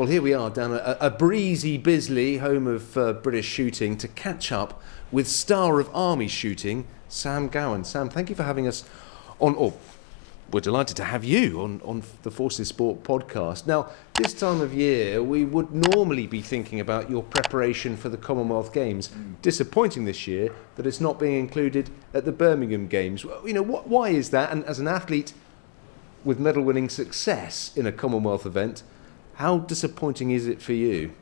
Well, here we are down a breezy Bisley, home of British shooting, to catch up with star of army shooting, Sam Gowan. Sam, thank you for having us on. Oh, we're delighted to have you on the Forces Sport podcast. Now, this time of year, we would normally be thinking about your preparation for the Commonwealth Games. Disappointing this year that it's not being included at the Birmingham Games. You know, why is that? And as an athlete with medal-winning success in a Commonwealth event, how disappointing is it for you?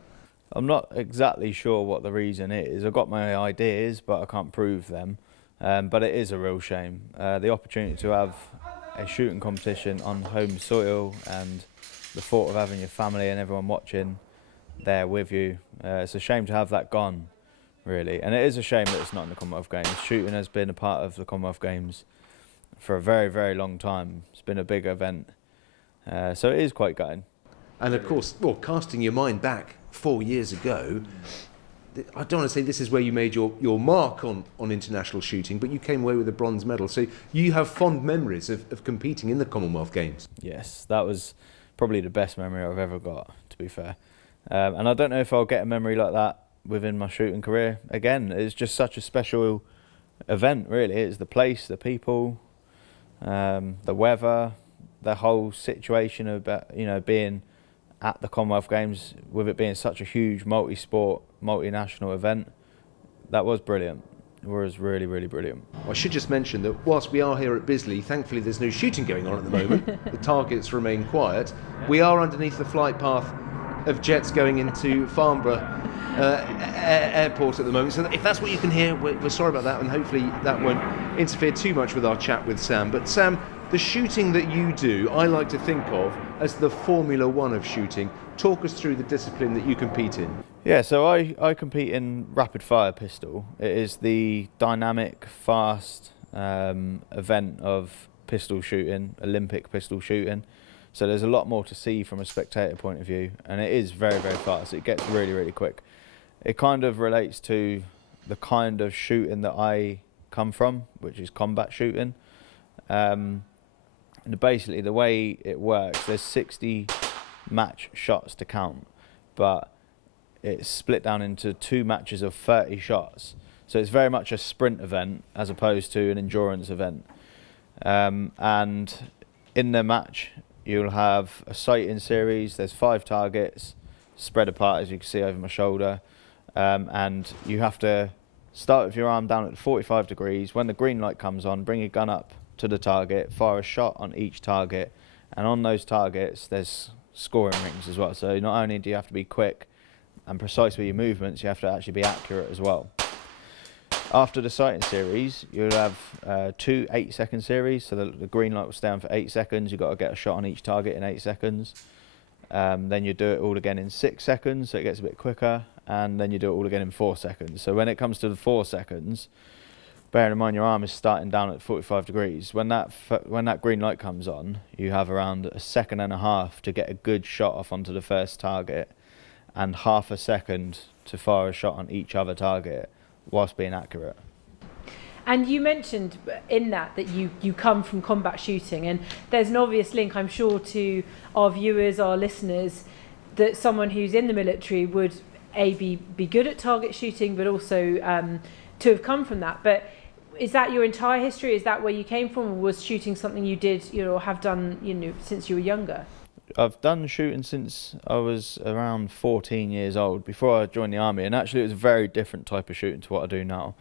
I'm not exactly sure what the reason is. I've got my ideas, but I can't prove them. But it is a real shame. The opportunity to have a shooting competition on home soil and the thought of having your family and everyone watching there with you, it's a shame to have that gone, really. And it is a shame that it's not in the Commonwealth Games. Shooting has been a part of the Commonwealth Games for a very, very long time. It's been a big event, so it is quite gutting. And of course, well, casting your mind back 4 years ago, I don't want to say this is where you made your mark on international shooting, but you came away with a bronze medal. So you have fond memories of competing in the Commonwealth Games. Yes, that was probably the best memory I've ever got, to be fair. And I don't know if I'll get a memory like that within my shooting career again. It's just such a special event, really. It's the place, the people, the weather, the whole situation about, you know, being at the Commonwealth Games, with it being such a huge multi-sport, multinational event. That was brilliant. It was really, really brilliant. I should just mention that whilst we are here at Bisley, thankfully there's no shooting going on at the moment. The targets remain quiet. We are underneath the flight path of jets going into Farnborough airport at the moment. So if that's what you can hear, we're sorry about that, and hopefully that won't interfere too much with our chat with Sam. But Sam, the shooting that you do, I like to think of as the Formula One of shooting. Talk us through the discipline that you compete in. Yeah, so I compete in rapid fire pistol. It is the dynamic, fast event of pistol shooting, Olympic pistol shooting. So there's a lot more to see from a spectator point of view, and it is very, very fast. It gets really, really quick. It kind of relates to the kind of shooting that I come from, which is combat shooting. And basically the way it works, there's 60 match shots to count, but it's split down into 2 matches of 30 shots. So it's very much a sprint event as opposed to an endurance event. And in the match, you'll have a sighting series. There's 5 targets spread apart, as you can see over my shoulder. And you have to start with your arm down at 45 degrees. When the green light comes on, bring your gun up to the target, fire a shot on each target. And on those targets, there's scoring rings as well. So not only do you have to be quick and precise with your movements, you have to actually be accurate as well. After the sighting series, you'll have 2 8-second series. So the green light will stay on for 8 seconds. You've got to get a shot on each target in 8 seconds. Then you do it all again in 6 seconds, so it gets a bit quicker. And then you do it all again in 4 seconds. So when it comes to the 4 seconds, bearing in mind your arm is starting down at 45 degrees. When that green light comes on, you have around 1.5 seconds to get a good shot off onto the first target, and 0.5 seconds to fire a shot on each other target whilst being accurate. And you mentioned in that you come from combat shooting, and there's an obvious link, I'm sure, to our viewers, our listeners, that someone who's in the military would be good at target shooting, but also to have come from that. But is that your entire history? Is that where you came from, or was shooting something you did, or have done, since you were younger? I've done shooting since I was around 14 years old, before I joined the army, and actually it was a very different type of shooting to what I do now.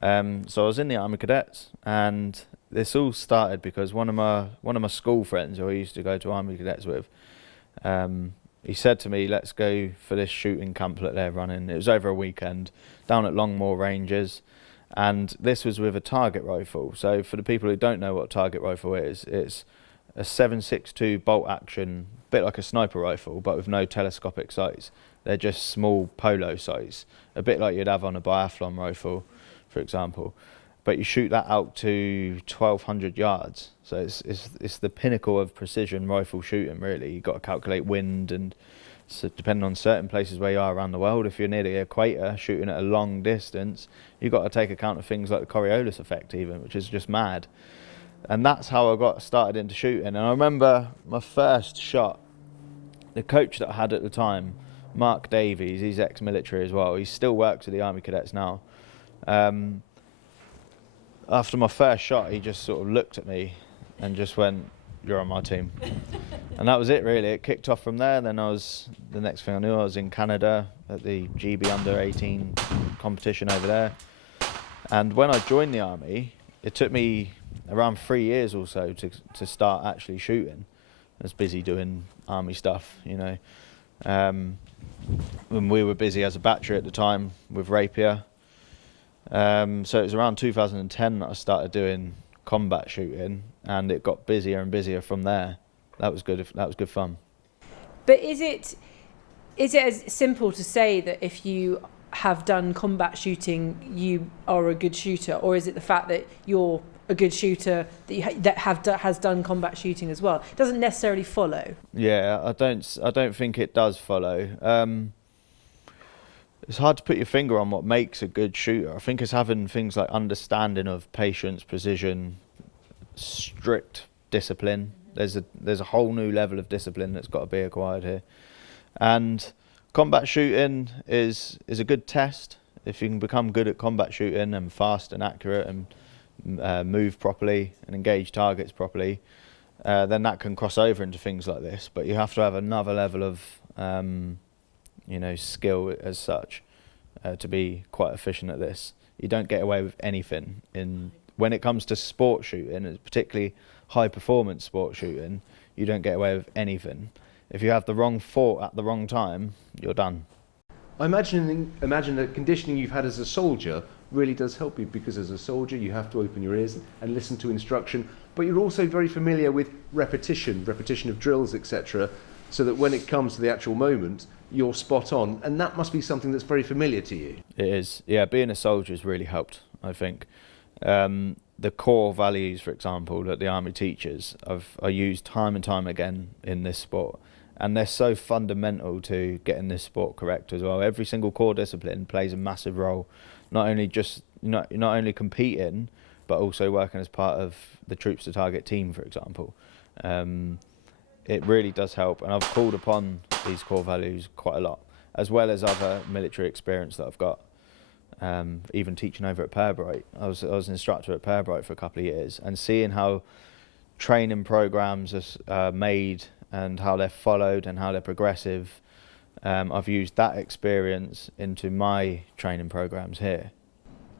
So I was in the Army Cadets, and this all started because one of my school friends who I used to go to Army Cadets with, he said to me, let's go for this shooting camp that they're running. It was over a weekend down at Longmoor Ranges, and this was with a target rifle. So for the people who don't know what a target rifle is, it's a 7.62 bolt action, bit like a sniper rifle, but with no telescopic sights. They're just small polo sights, a bit like you'd have on a biathlon rifle, for example. But you shoot that out to 1,200 yards. So it's the pinnacle of precision rifle shooting, really. You've got to calculate wind, and so depending on certain places where you are around the world, if you're near the equator shooting at a long distance, you've got to take account of things like the Coriolis effect even, which is just mad. And that's how I got started into shooting. And I remember my first shot the coach that I had at the time, Mark Davies, he's ex-military as well. He still works with the Army Cadets now. After my first shot, he just sort of looked at me and just went, "You're on my team." And that was it, really. It kicked off from there. Then the next thing I knew, I was in Canada at the GB Under-18 competition over there. And when I joined the Army, it took me around 3 years or so to start actually shooting. I was busy doing Army stuff, you know. When we were busy as a battery at the time with Rapier. So it was around 2010 that I started doing combat shooting, and it got busier and busier from there. That was good. That was good fun. But is it as simple to say that if you have done combat shooting, you are a good shooter, or is it the fact that you're a good shooter that has done combat shooting as well? It doesn't necessarily follow. Yeah, I don't think it does follow. It's hard to put your finger on what makes a good shooter. I think it's having things like understanding of patience, precision, strict discipline. There's a whole new level of discipline that's got to be acquired here. And combat shooting is a good test. If you can become good at combat shooting and fast and accurate and move properly and engage targets properly, then that can cross over into things like this. But you have to have another level of skill as such to be quite efficient at this. You don't get away with anything when it comes to sport shooting, particularly high performance sport shooting. You don't get away with anything. If you have the wrong thought at the wrong time, you're done. I imagine the conditioning you've had as a soldier really does help you, because as a soldier you have to open your ears and listen to instruction, but you're also very familiar with repetition of drills, etc., so that when it comes to the actual moment, you're spot on, and that must be something that's very familiar to you. It is, yeah. Being a soldier has really helped, I think. The core values, for example, that the Army teaches are used time and time again in this sport, and they're so fundamental to getting this sport correct as well. Every single core discipline plays a massive role, not only competing, but also working as part of the troops to target team, for example. It really does help, and I've called upon these core values quite a lot, as well as other military experience that I've got. Even teaching over at Purbright, I was an instructor at Purbright for a couple of years, and seeing how training programs are made and how they're followed and how they're progressive, I've used that experience into my training programs here.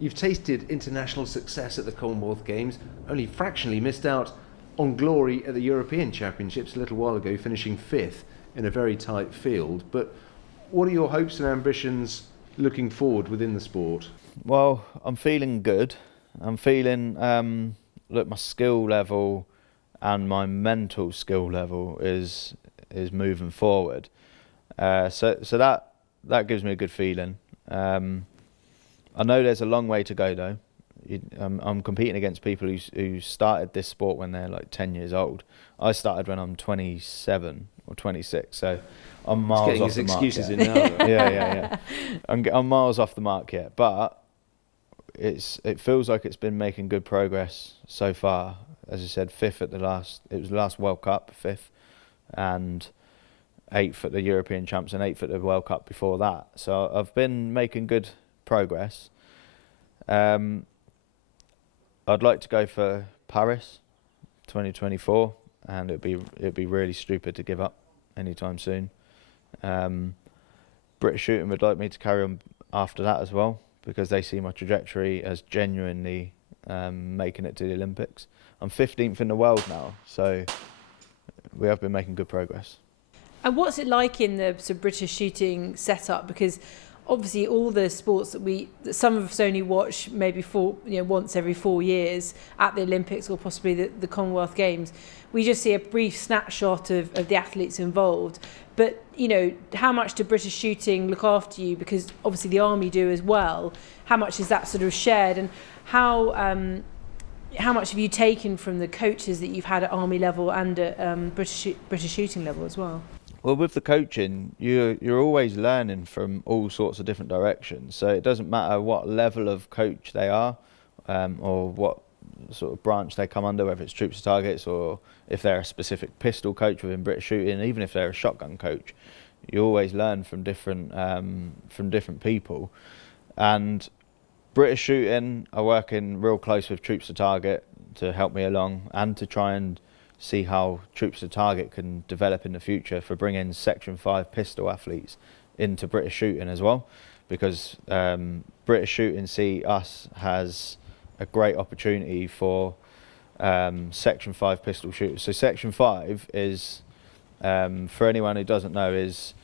You've tasted international success at the Commonwealth Games, only fractionally missed out on glory at the European Championships a little while ago, finishing 5th in a very tight field. But what are your hopes and ambitions looking forward within the sport? Well, I'm feeling good. I'm feeling, my skill level and my mental skill level is moving forward. So that gives me a good feeling. I know there's a long way to go though. I'm competing against people who started this sport when they're like 10 years old. I started when I'm 27 or 26, so I'm miles off the mark. He's getting his excuses in now. Yeah. I'm miles off the mark yet, but it feels like it's been making good progress so far. As I said, 5th at the last World Cup, 5th, and 8th at the European Champs and 8th at the World Cup before that. So I've been making good progress. I'd like to go for Paris 2024, and it'd be really stupid to give up anytime soon. British Shooting would like me to carry on after that as well, because they see my trajectory as genuinely making it to the Olympics. I'm 15th in the world now, so we have been making good progress. And what's it like in the sort of British shooting setup? Because obviously all the sports that some of us only watch maybe once every 4 years at the Olympics or possibly the Commonwealth Games, we just see a brief snapshot of the athletes involved. But, how much do British shooting look after you? Because obviously the Army do as well. How much is that sort of shared? And how much have you taken from the coaches that you've had at Army level and at British shooting level as well? Well, with the coaching, you're always learning from all sorts of different directions. So it doesn't matter what level of coach they are, or what sort of branch they come under, whether it's troops to targets or if they're a specific pistol coach within British shooting, even if they're a shotgun coach, you always learn from different people. And British shooting, I work in real close with troops to target to help me along and to try and see how troops to target can develop in the future for bringing Section 5 pistol athletes into British shooting as well, because British shooting see us has a great opportunity for Section 5 pistol shooters. So Section 5 is, for anyone who doesn't know, is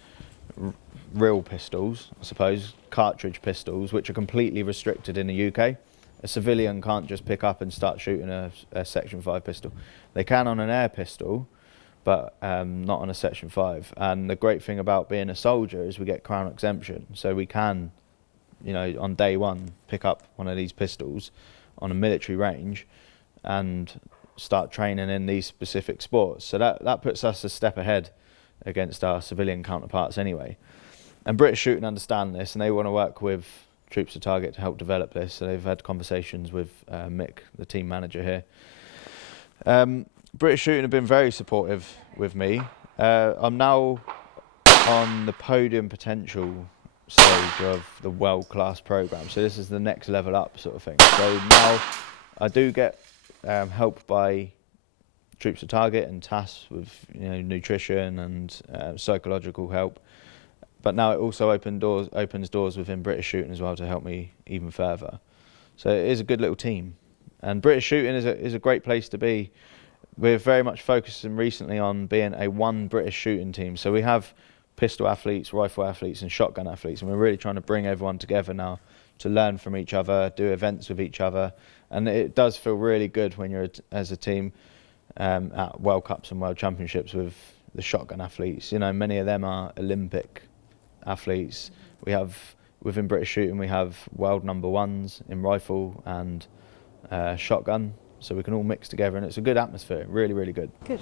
real pistols, I suppose, cartridge pistols, which are completely restricted in the UK. A civilian can't just pick up and start shooting a Section 5 pistol. They can on an air pistol, but not on a Section 5. And the great thing about being a soldier is we get Crown exemption. So we can, on day one, pick up one of these pistols on a military range and start training in these specific sports. So that puts us a step ahead against our civilian counterparts anyway. And British shooting understand this, and they want to work with troops to target to help develop this. So they've had conversations with Mick, the team manager here. British shooting have been very supportive with me. I'm now on the podium potential stage of the world-class programme. So this is the next level up sort of thing. So now I do get help by troops to target and TAS with nutrition and psychological help. But now it also opens doors within British shooting as well to help me even further. So it is a good little team. And British shooting is a great place to be. We're very much focusing recently on being a one British shooting team. So we have pistol athletes, rifle athletes and shotgun athletes, and we're really trying to bring everyone together now to learn from each other, do events with each other. And it does feel really good when you're as a team at World Cups and World Championships with the shotgun athletes. Many of them are Olympic athletes. We have, within British shooting, we have world number ones in rifle and shotgun, so we can all mix together, and it's a good atmosphere, really, really good. Good.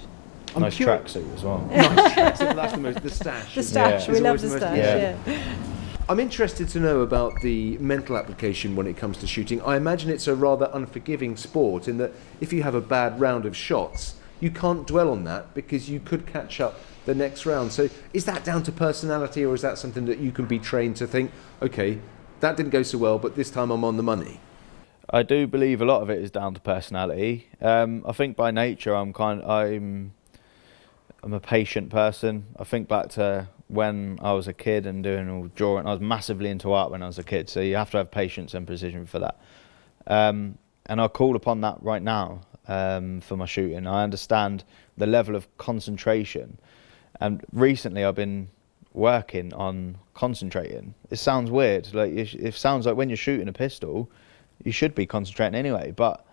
Nice tracksuit as well. Nice tracksuit, that's the stash. The stash, Yeah. we It's love always the the most- stash, yeah. yeah. I'm interested to know about the mental application when it comes to shooting. I imagine it's a rather unforgiving sport in that if you have a bad round of shots, you can't dwell on that because you could catch up the next round. So is that down to personality, or is that something that you can be trained to think, okay, that didn't go so well, but this time I'm on the money? I do believe a lot of it is down to personality. I think by nature I'm a patient person. I think back to when I was a kid and doing all drawing. I was massively into art when I was a kid, so you have to have patience and precision for that. And I call upon that right now for my shooting. I understand the level of concentration. And recently I've been working on concentrating. It sounds weird. It sounds like when you're shooting a pistol, you should be concentrating anyway. But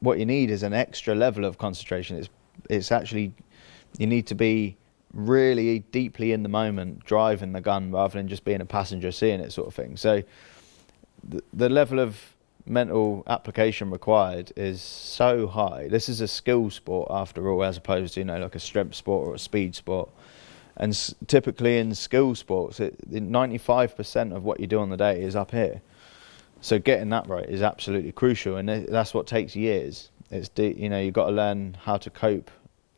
what you need is an extra level of concentration. It's actually, you need to be really deeply in the moment, driving the gun rather than just being a passenger seeing it sort of thing. So the level of mental application required is so high. This is a skill sport after all, as opposed to like a strength sport or a speed sport. And typically in skill sports, 95% of what you do on the day is up here. So getting that right is absolutely crucial, and that's what takes years. You've got to learn how to cope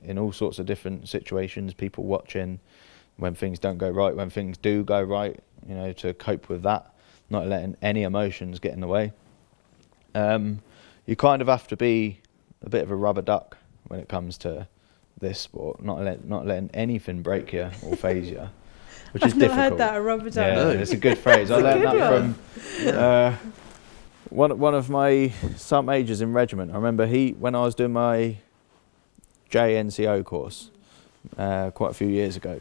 in all sorts of different situations, people watching, when things don't go right, when things do go right, to cope with that, not letting any emotions get in the way. You kind of have to be a bit of a rubber duck when it comes to this sport, not letting anything break you or phase you, which is difficult. I've not heard that, a rubber duck. Yeah, No. it's a good phrase. I learned good that one. from one of my sergeant majors in regiment. I remember when I was doing my JNCO course quite a few years ago.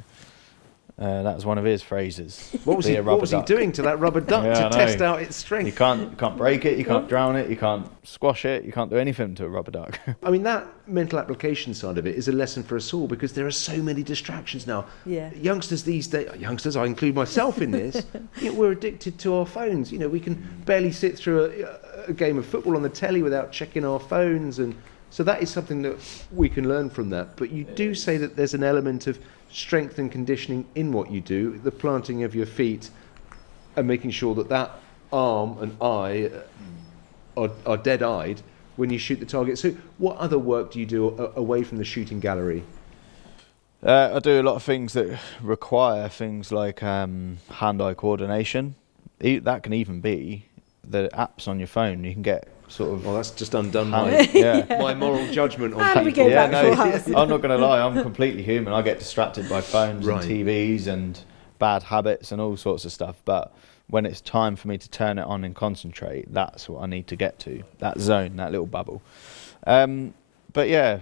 That was one of his phrases. What was he doing to that rubber duck Yeah, to I know. test out its strength? You can't break it, you can't drown it, you can't squash it, you can't do anything to a rubber duck. I mean, that mental application side of it is a lesson for us all because there are so many distractions now. Yeah. Youngsters these days, I include myself in this, we're addicted to our phones. We can barely sit through a game of football on the telly without checking our phones. And so that is something that we can learn from that. But you do say that there's an element of strength and conditioning in what you do, the planting of your feet and making sure that arm and eye are dead-eyed when you shoot the target. So what other work do you do away from the shooting gallery? I do a lot of things that require things like hand-eye coordination. That can even be the apps on your phone. You can get sort of... Well, that's just undone my moral judgment on How do we people. get back to Full House? I'm not going to lie, I'm completely human. I get distracted by phones Right. and TVs and bad habits and all sorts of stuff. But when it's time for me to turn it on and concentrate, that's what I need to get to, that zone, that little bubble. But yeah,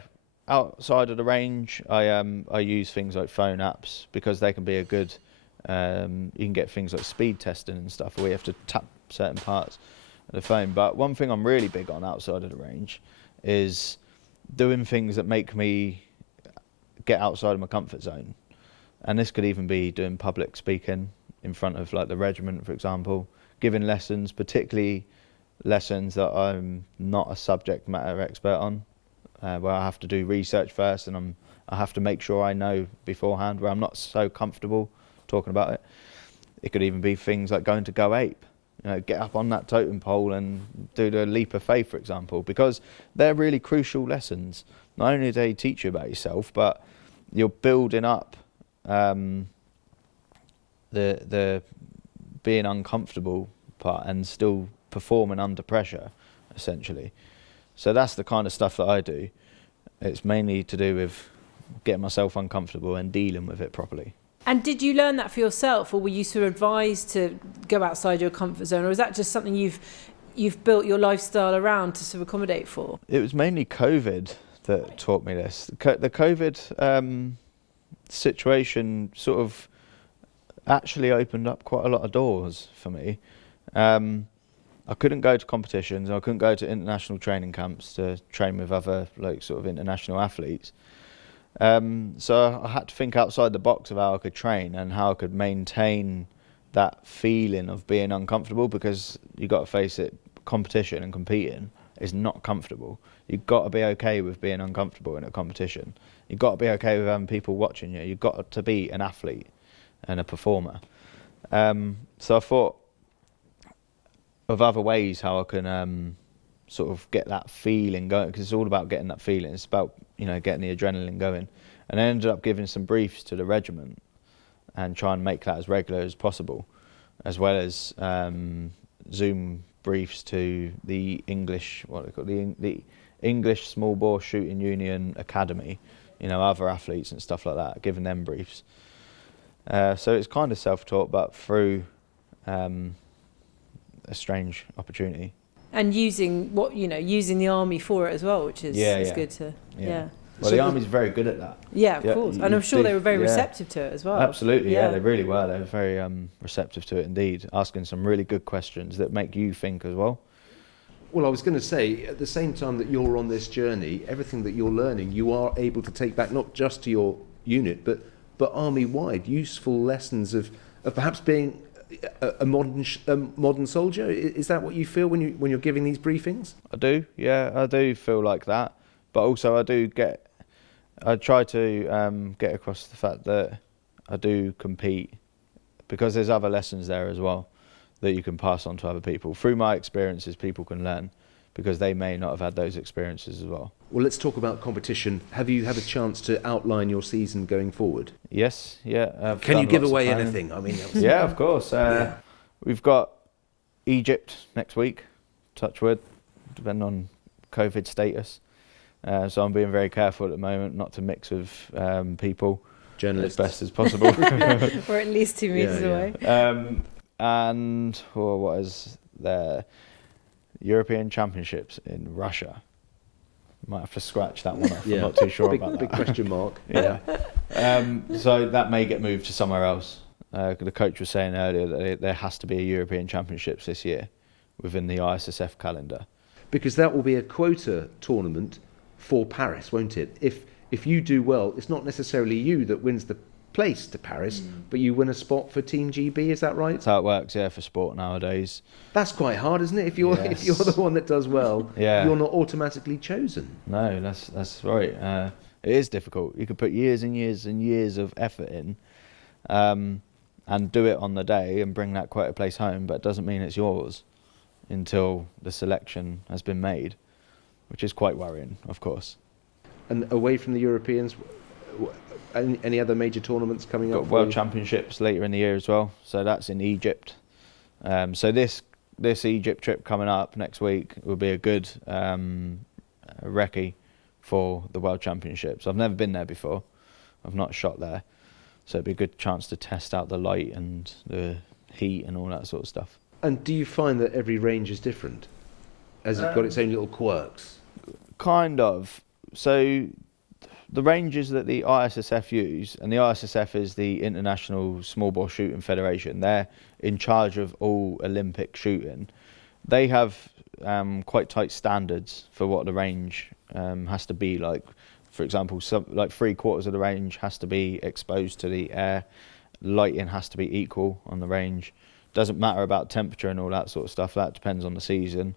outside of the range, I use things like phone apps because they can be a good... you can get things like speed testing and stuff where you have to tap certain parts of the phone. But one thing I'm really big on outside of the range is doing things that make me get outside of my comfort zone. And this could even be doing public speaking in front of like the regiment, for example, giving lessons, particularly lessons that I'm not a subject matter expert on, where I have to do research first and I have to make sure I know beforehand, where I'm not so comfortable talking about it. It could even be things like going to Go Ape, get up on that totem pole and do the leap of faith, for example, because they're really crucial lessons. Not only do they teach you about yourself, but you're building up the being uncomfortable part and still performing under pressure, essentially. So that's the kind of stuff that I do. It's mainly to do with getting myself uncomfortable and dealing with it properly. And did you learn that for yourself, or were you sort of advised to go outside your comfort zone, or is that just something you've built your lifestyle around to sort of accommodate for? It was mainly COVID that taught me this. The COVID situation sort of actually opened up quite a lot of doors for me. I couldn't go to competitions, I couldn't go to international training camps to train with other like sort of international athletes. So I had to think outside the box of how I could train and how I could maintain that feeling of being uncomfortable, because you got to face it, competition and competing is not comfortable. You've got to be okay with being uncomfortable in a competition. You've got to be okay with having people watching you. You've got to be an athlete and a performer. So I thought of other ways how I can sort of get that feeling going, because it's all about getting that feeling. It's about getting the adrenaline going. And I ended up giving some briefs to the regiment and try and make that as regular as possible, as well as Zoom briefs to the English, the English Small Bore Shooting Union Academy, other athletes and stuff like that, giving them briefs. So it's kind of self-taught, but through a strange opportunity. And using using the army for it as well, which is good to Well, the army's very good at that. Yeah, of course. And I'm sure they were very receptive to it as well. Absolutely, yeah, they really were. They were very receptive to it indeed, asking some really good questions that make you think as well. Well, I was going to say, at the same time that you're on this journey, everything that you're learning, you are able to take back not just to your unit, but army-wide, useful lessons of perhaps being a modern soldier. Is that what you feel when you're giving these briefings? I do, yeah, I do feel like that. But also I try to get across the fact that I do compete, because there's other lessons there as well that you can pass on to other people. Through my experiences, people can learn, because they may not have had those experiences as well. Well, let's talk about competition. Have you had a chance to outline your season going forward? Yes, yeah. Can you give away anything? I mean, yeah, of course. We've got Egypt next week, touch wood, depending on COVID status. So I'm being very careful at the moment not to mix with people, journalists, as best as possible. Or at least 2 meters away. And what is there? European Championships in Russia. Might have to scratch that one off. I'm not too sure about that. Big question mark. Yeah. So that may get moved to somewhere else. The coach was saying earlier that there has to be a European Championships this year within the ISSF calendar. Because that will be a quota tournament for Paris, won't it? If you do well, it's not necessarily you that wins the place to Paris, but you win a spot for Team GB. Is that right? That's how it works, yeah, for sport nowadays. That's quite hard, isn't it? If you're the one that does well, you're not automatically chosen. No, that's right. It is difficult. You could put years and years and years of effort in, and do it on the day and bring that quota place home, but it doesn't mean it's yours until the selection has been made. which is quite worrying, of course. And away from the Europeans, any other major tournaments coming up? Got World Championships later in the year as well, so that's in Egypt. So this Egypt trip coming up next week will be a good recce for the World Championships. I've never been there before. I've not shot there, so it'd be a good chance to test out the light and the heat and all that sort of stuff. And do you find that every range is different? Has it got its own little quirks? Kind of. So the ranges that the ISSF use, and the ISSF is the International Small Bore Shooting Federation, they're in charge of all Olympic shooting. They have quite tight standards for what the range has to be like. For example, like 3/4 of the range has to be exposed to the air. Lighting has to be equal on the range. Doesn't matter about temperature and all that sort of stuff. That depends on the season.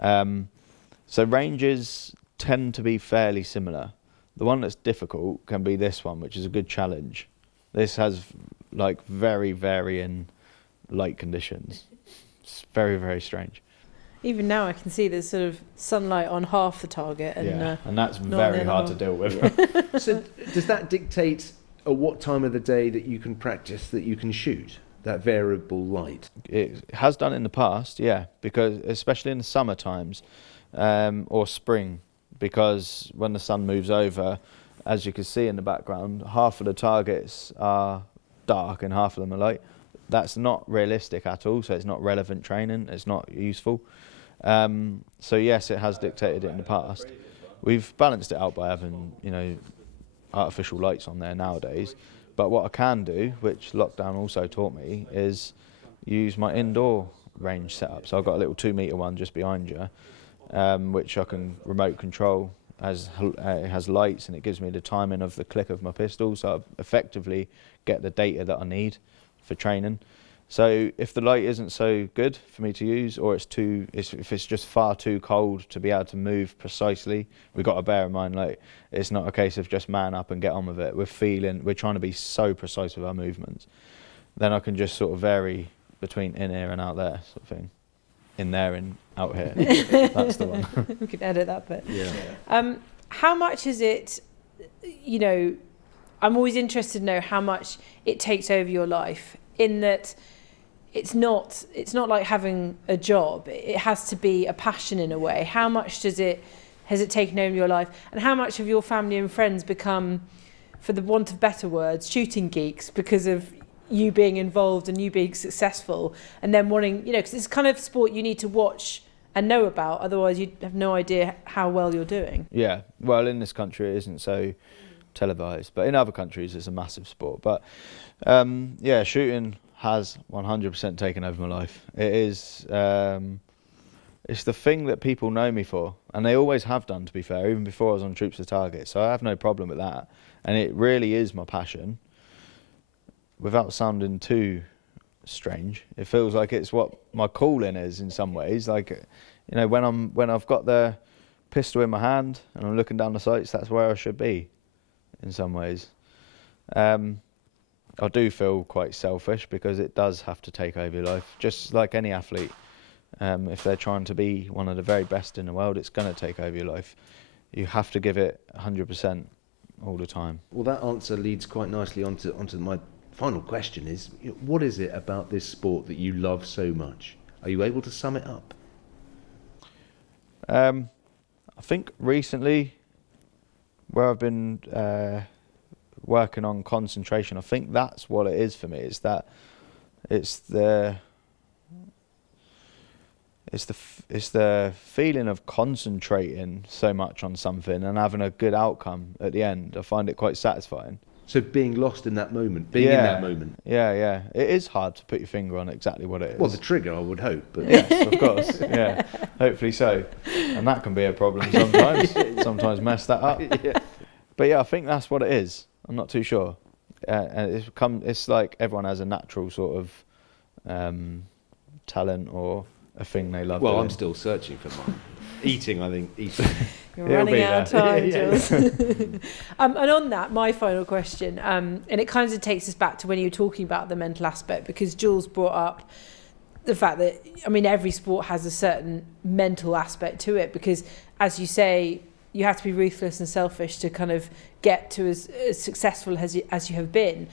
So ranges tend to be fairly similar. The one that's difficult can be this one, which is a good challenge. This has like very varying light conditions. It's very, very strange. Even now I can see there's sort of sunlight on half the target. And, and that's not very the hard other to deal with. Yeah. So does that dictate at what time of the day that you can practice, that you can shoot, that variable light? It has done in the past, yeah, because especially in the summer times or spring, because when the sun moves over, as you can see in the background, half of the targets are dark and half of them are light. That's not realistic at all, so it's not relevant training, it's not useful. So yes, it has dictated it in the past. We've balanced it out by having, artificial lights on there nowadays. But what I can do, which lockdown also taught me, is use my indoor range setup. So I've got a little 2-meter one just behind you, which I can remote control. It has lights and it gives me the timing of the click of my pistol, so I effectively get the data that I need for training. So if the light isn't so good for me to use, or if it's just far too cold to be able to move precisely, we've got to bear in mind, like, it's not a case of just man up and get on with it. We're trying to be so precise with our movements. Then I can just sort of vary between in here and out there, sort of thing. In there and out here. That's the one. We can edit that bit. Yeah. How much is it, I'm always interested to know how much it takes over your life, in that it's not like having a job. It has to be a passion in a way. How much has it taken over your life, and how much of your family and friends become, for the want of better words, shooting geeks because of you being involved and you being successful, and then wanting, because it's kind of sport you need to watch and know about, otherwise you'd have no idea how well you're doing. Yeah, well, in this country it isn't so televised, but in other countries it's a massive sport. But shooting has 100% taken over my life. It is, it's the thing that people know me for, and they always have done, to be fair, even before I was on Troops to Target, so I have no problem with that, and it really is my passion. Without sounding too strange, it feels like it's what my calling is in some ways. Like, when I've got the pistol in my hand and I'm looking down the sights, that's where I should be in some ways. I do feel quite selfish because it does have to take over your life, just like any athlete. If they're trying to be one of the very best in the world, it's going to take over your life. You have to give it 100% all the time. Well, that answer leads quite nicely onto my final question is, what is it about this sport that you love so much? Are you able to sum it up? I think recently, where I've been working on concentration, I think that's what it is for me. It's the feeling of concentrating so much on something and having a good outcome at the end. I find it quite satisfying. So being lost in that moment, in that moment. Yeah. It is hard to put your finger on exactly what it is. Well, the trigger, I would hope. But yes, of course. Yeah, hopefully so. And that can be a problem sometimes. Sometimes mess that up. Yeah. But yeah, I think that's what it is. I'm not too sure. And it's like everyone has a natural sort of talent or a thing they love. Well, doing. I'm still searching for mine. Eating. You're It'll running be out of there. time, Yeah. Jules. And on that, my final question, and it kind of takes us back to when you were talking about the mental aspect, because Jules brought up the fact that, I mean, every sport has a certain mental aspect to it, because, as you say, you have to be ruthless and selfish to kind of get to as successful as you have been.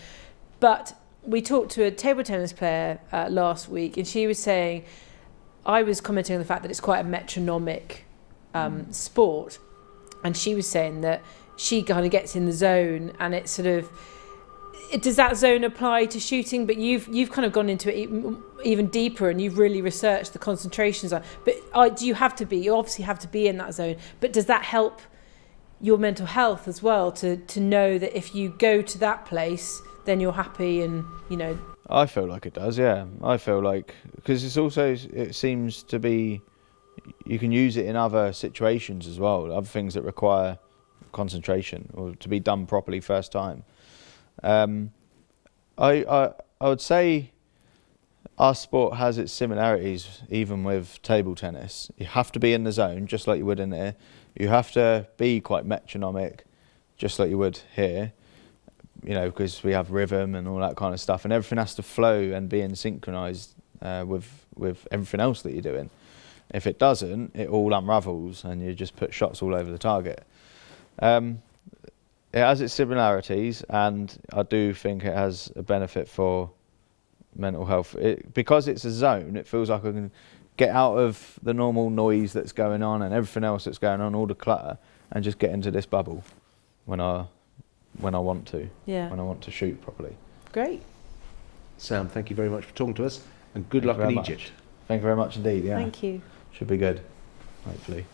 But we talked to a table tennis player last week, and she was saying, I was commenting on the fact that it's quite a metronomic sport, and she was saying that she kind of gets in the zone, and it's sort of, does that zone apply to shooting? But you've kind of gone into it even deeper, and you've really researched the concentration zone. But do you have to be? You obviously have to be in that zone. But does that help your mental health as well, to know that if you go to that place, then you're happy, and I feel like it does, yeah. I feel like, because it seems to be, you can use it in other situations as well, other things that require concentration or to be done properly first time. I would say our sport has its similarities even with table tennis. You have to be in the zone just like you would in here. You have to be quite metronomic just like you would here, because we have rhythm and all that kind of stuff, and everything has to flow and be in synchronised with everything else that you're doing. If it doesn't, it all unravels and you just put shots all over the target. It has its similarities, and I do think it has a benefit for mental health. Because it's a zone, it feels like I can get out of the normal noise that's going on and everything else that's going on, all the clutter, and just get into this bubble when I want to. Yeah. When I want to shoot properly. Great. Sam, thank you very much for talking to us, and good luck in Egypt. Thank you very much indeed. Yeah. Thank you. Should be good, hopefully.